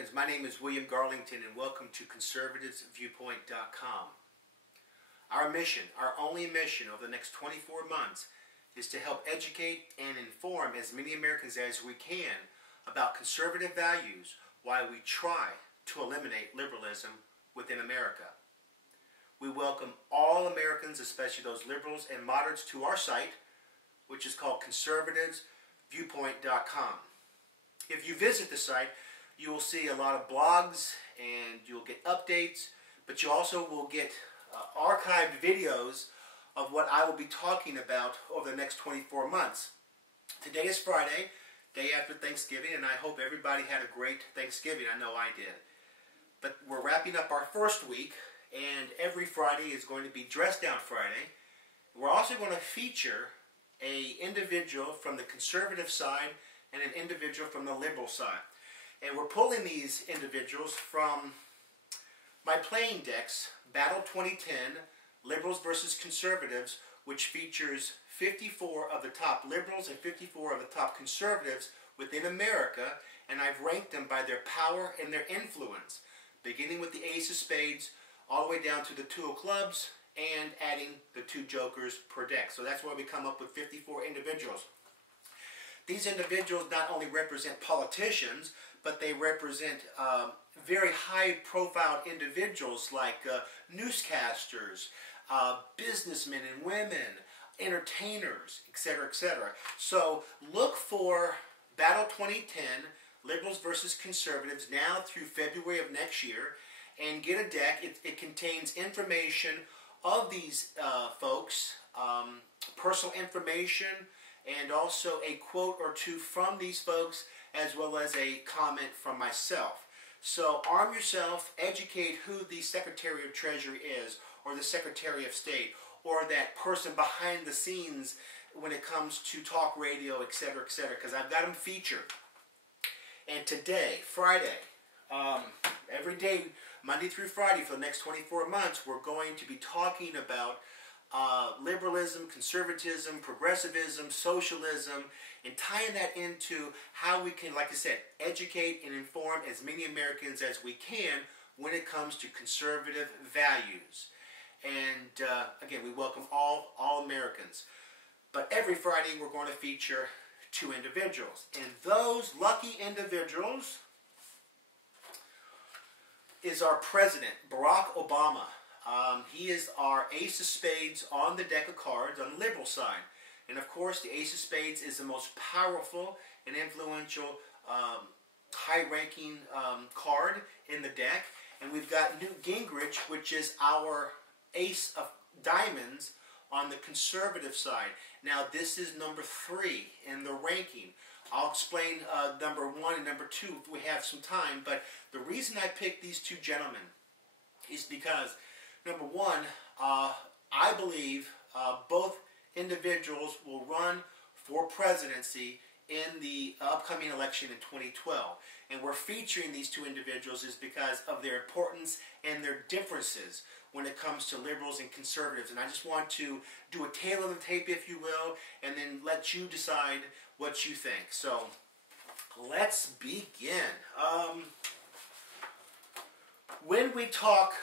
Americans, my name is William Garlington and welcome to conservativesviewpoint.com. Our mission, our only mission over the next 24 months is to help educate and inform as many Americans as we can about conservative values while we try to eliminate liberalism within America. We welcome all Americans, especially those liberals and moderates, to our site, which is called conservativesviewpoint.com. If you visit the site, you will see a lot of blogs and you'll get updates, but you also will get archived videos of what I will be talking about over the next 24 months. Today is Friday, day after Thanksgiving, and I hope everybody had a great Thanksgiving. I know I did. But we're wrapping up our first week, and every Friday is going to be Dress Down Friday. We're also going to feature an individual from the conservative side and an individual from the liberal side. And we're pulling these individuals from my playing decks, Battle 2010, Liberals versus Conservatives, which features 54 of the top liberals and 54 of the top conservatives within America, and I've ranked them by their power and their influence, beginning with the Ace of Spades, all the way down to the Two of Clubs, and adding the two Jokers per deck. So that's why we come up with 54 individuals. These individuals not only represent politicians, but they represent very high-profile individuals like newscasters, businessmen and women, entertainers, etc., etc. So look for Battle 2010, Liberals versus Conservatives, now through February of next year, and get a deck. It contains information of these folks, personal information, and also a quote or two from these folks, as well as a comment from myself. So arm yourself, educate who the Secretary of Treasury is, or the Secretary of State, or that person behind the scenes when it comes to talk radio, etc., etc., because I've got them featured. And today, Friday, every day, Monday through Friday for the next 24 months, we're going to be talking about liberalism, conservatism, progressivism, socialism, and tying that into how we can, like I said, educate and inform as many Americans as we can when it comes to conservative values. And again, we welcome all Americans. But every Friday we're going to feature two individuals. And those lucky individuals is our President, Barack Obama. He is our Ace of Spades on the deck of cards on the liberal side. And of course, the Ace of Spades is the most powerful and influential, high-ranking card in the deck. And we've got Newt Gingrich, which is our Ace of Diamonds on the conservative side. Now, this is number 3 in the ranking. I'll explain number 1 and number 2 if we have some time. But the reason I picked these two gentlemen is because, number 1, I believe both individuals will run for presidency in the upcoming election in 2012. And we're featuring these two individuals is because of their importance and their differences when it comes to liberals and conservatives. And I just want to do a tail of the tape, if you will, and then let you decide what you think. So let's begin. When we talk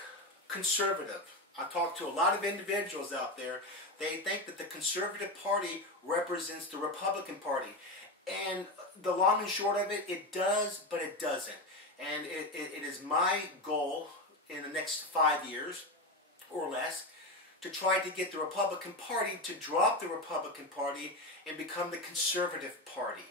conservative, I talk to a lot of individuals out there. They think that the Conservative Party represents the Republican Party. And the long and short of it, it does, but it doesn't. And it is my goal in the next 5 years or less to try to get the Republican Party to drop the Republican Party and become the Conservative Party.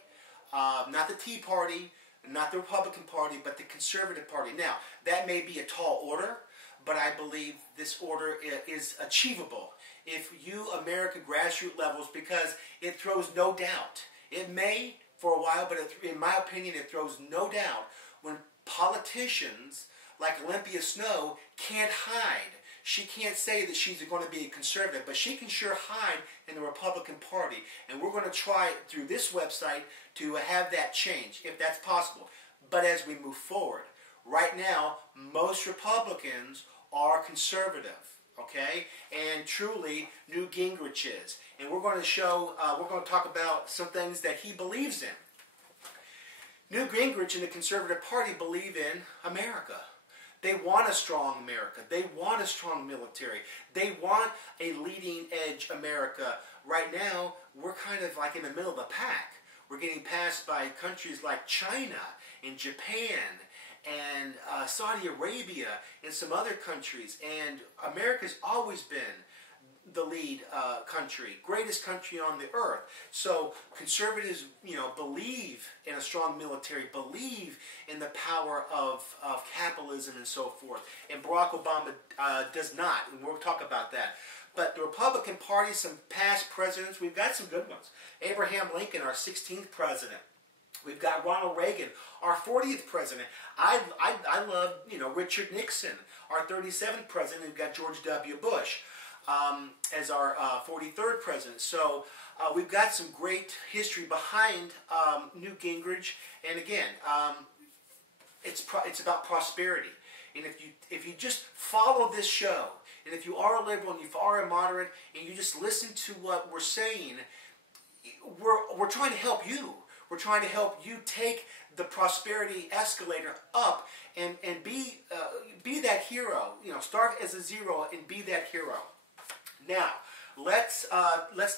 Not the Tea Party, not the Republican Party, but the Conservative Party. Now, that may be a tall order, but I believe this order is achievable if you American grassroots levels, because it throws no doubt. It may for a while, but in my opinion, it throws no doubt when politicians like Olympia Snowe can't hide. She can't say that she's going to be a conservative, but she can sure hide in the Republican Party. And we're going to try through this website to have that change, if that's possible. But as we move forward, right now, most Republicans are conservative, okay? And truly, Newt Gingrich is. And we're going to show, we're going to talk about some things that he believes in. Newt Gingrich and the Conservative Party believe in America. They want a strong America. They want a strong military. They want a leading edge America. Right now, we're kind of like in the middle of the pack. We're getting passed by countries like China and Japan and Saudi Arabia and some other countries. And America's always been the lead country, greatest country on the earth. So conservatives, believe in a strong military, believe in the power of capitalism and so forth. And Barack Obama does not, and we'll talk about that. But the Republican Party, some past presidents, we've got some good ones. Abraham Lincoln, our 16th president. We've got Ronald Reagan, our 40th president. I love, Richard Nixon, our 37th president. We've got George W. Bush as our 43rd president. So we've got some great history behind Newt Gingrich. And again, it's about prosperity. And if you just follow this show, and if you are a liberal and you are a moderate, and you just listen to what we're saying, we're trying to help you. We're trying to help you take the prosperity escalator up and be that hero. Start as a zero and be that hero. Now, let's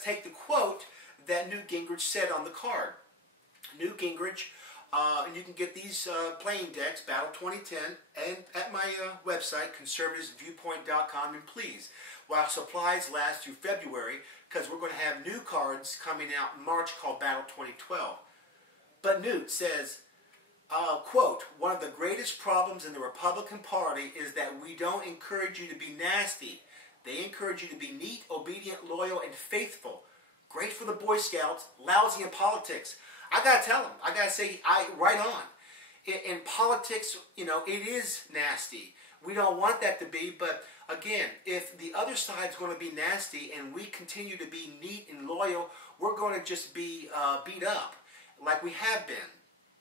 take the quote that Newt Gingrich said on the card. Newt Gingrich, and you can get these playing decks, Battle 2010, and at my website, conservativesviewpoint.com. And please, while supplies last through February, because we're going to have new cards coming out in March called Battle 2012. But Newt says, quote, "One of the greatest problems in the Republican Party is that we don't encourage you to be nasty. They encourage you to be neat, obedient, loyal, and faithful. Great for the Boy Scouts, lousy in politics." I got to tell them. I got to say, right on. In politics, it is nasty. We don't want that to be, but again, if the other side's going to be nasty and we continue to be neat and loyal, we're going to just be beat up like we have been.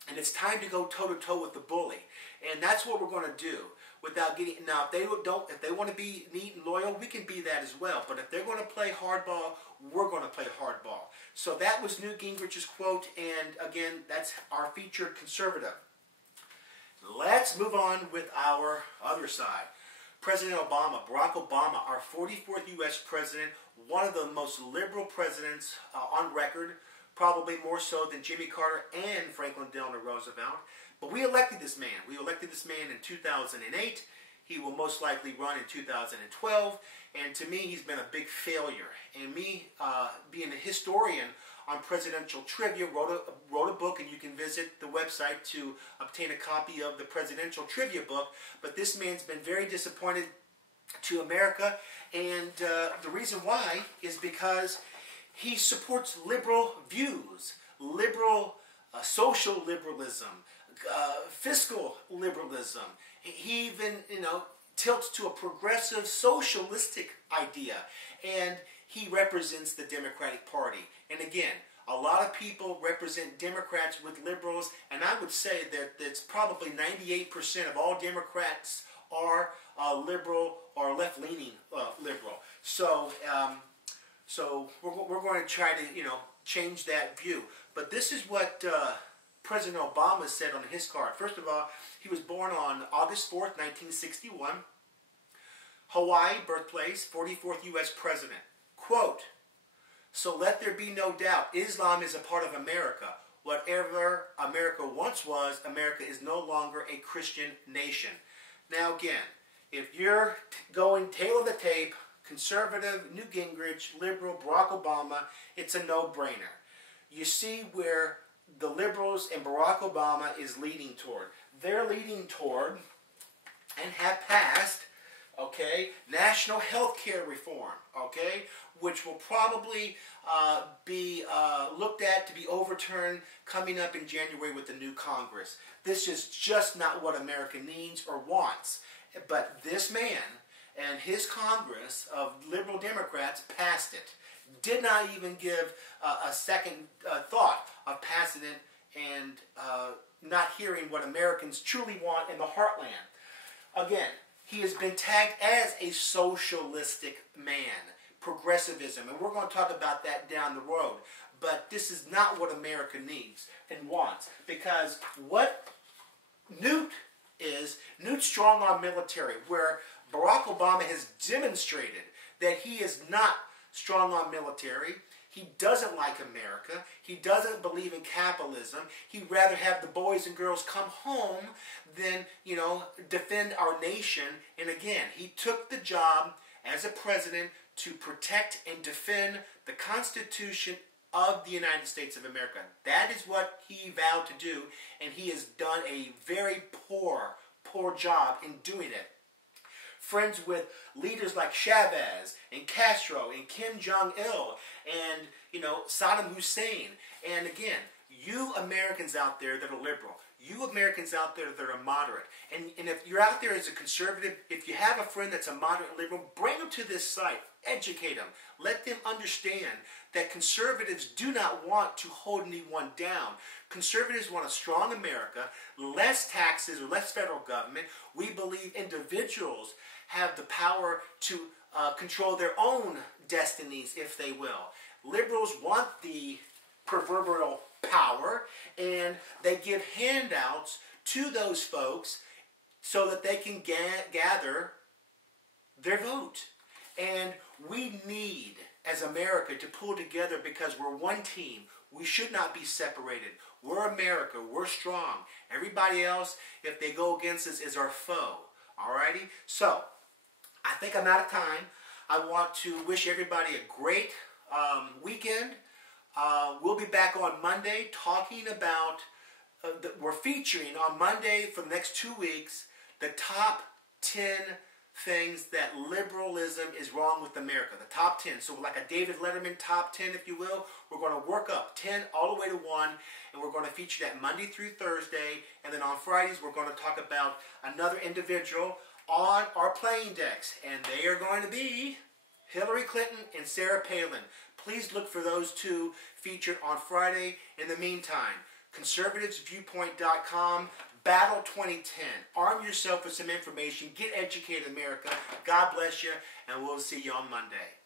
And it's time to go toe-to-toe with the bully. And that's what we're going to do. Without getting, now, if they want to be neat and loyal, we can be that as well. But if they're going to play hardball, we're going to play hardball. So that was Newt Gingrich's quote, and again, that's our featured conservative. Let's move on with our other side. President Obama, Barack Obama, our 44th U.S. president, one of the most liberal presidents on record, probably more so than Jimmy Carter and Franklin Delano Roosevelt. But we elected this man. We elected this man in 2008. He will most likely run in 2012. And to me, he's been a big failure. And me, being a historian on presidential trivia, wrote a book, and you can visit the website to obtain a copy of the presidential trivia book. But this man's been very disappointed to America. And the reason why is because he supports liberal views, liberal social liberalism, fiscal liberalism. He even, tilts to a progressive socialistic idea. And he represents the Democratic Party. And again, a lot of people represent Democrats with liberals, and I would say that it's probably 98% of all Democrats are liberal or left-leaning liberal. So, we're going to try to, change that view. But this is what President Obama said on his card. First of all, he was born on August 4th, 1961. Hawaii, birthplace, 44th U.S. President. Quote, "So let there be no doubt, Islam is a part of America. Whatever America once was, America is no longer a Christian nation." Now again, if you're going tail of the tape, conservative, Newt Gingrich, liberal, Barack Obama, it's a no-brainer. You see where the liberals and Barack Obama is leading toward. They're leading toward and have passed, national health care reform, which will probably be looked at to be overturned coming up in January with the new Congress. This is just not what America needs or wants. But this man and his Congress of liberal Democrats passed it. Did not even give a second thought of passing it and not hearing what Americans truly want in the heartland. Again, he has been tagged as a socialistic man, progressivism, and we're going to talk about that down the road. but this is not what America needs and wants. Because what Newt's strong on military, where Barack Obama has demonstrated that he is not strong on military. He doesn't like America. He doesn't believe in capitalism. He'd rather have the boys and girls come home than, defend our nation. And again, he took the job as a president to protect and defend the Constitution of the United States of America. That is what he vowed to do, and he has done a very poor job in doing it. Friends with leaders like Chavez and Castro and Kim Jong-il and, Saddam Hussein. And again, you Americans out there that are liberal, you Americans out there that are moderate, and if you're out there as a conservative, if you have a friend that's a moderate liberal, bring them to this site, educate them, let them understand that conservatives do not want to hold anyone down. Conservatives want a strong America, less taxes or less federal government. We believe individuals have the power to control their own destinies if they will. Liberals want the proverbial power, and they give handouts to those folks so that they can gather their vote. And we need, as America, to pull together because we're one team. We should not be separated. We're America. We're strong. Everybody else, if they go against us, is our foe. Alrighty? So, I think I'm out of time. I want to wish everybody a great weekend. We'll be back on Monday talking about, we're featuring on Monday for the next 2 weeks, the top 10 things that liberalism is wrong with America. The top 10. So like a David Letterman top 10, if you will, we're going to work up 10 all the way to 1, and we're going to feature that Monday through Thursday. And then on Fridays, we're going to talk about another individual on our playing decks. And they are going to be Hillary Clinton and Sarah Palin. Please look for those two featured on Friday. In the meantime, conservativesviewpoint.com, Battle 2010. Arm yourself with some information. Get educated, America. God bless you, and we'll see you on Monday.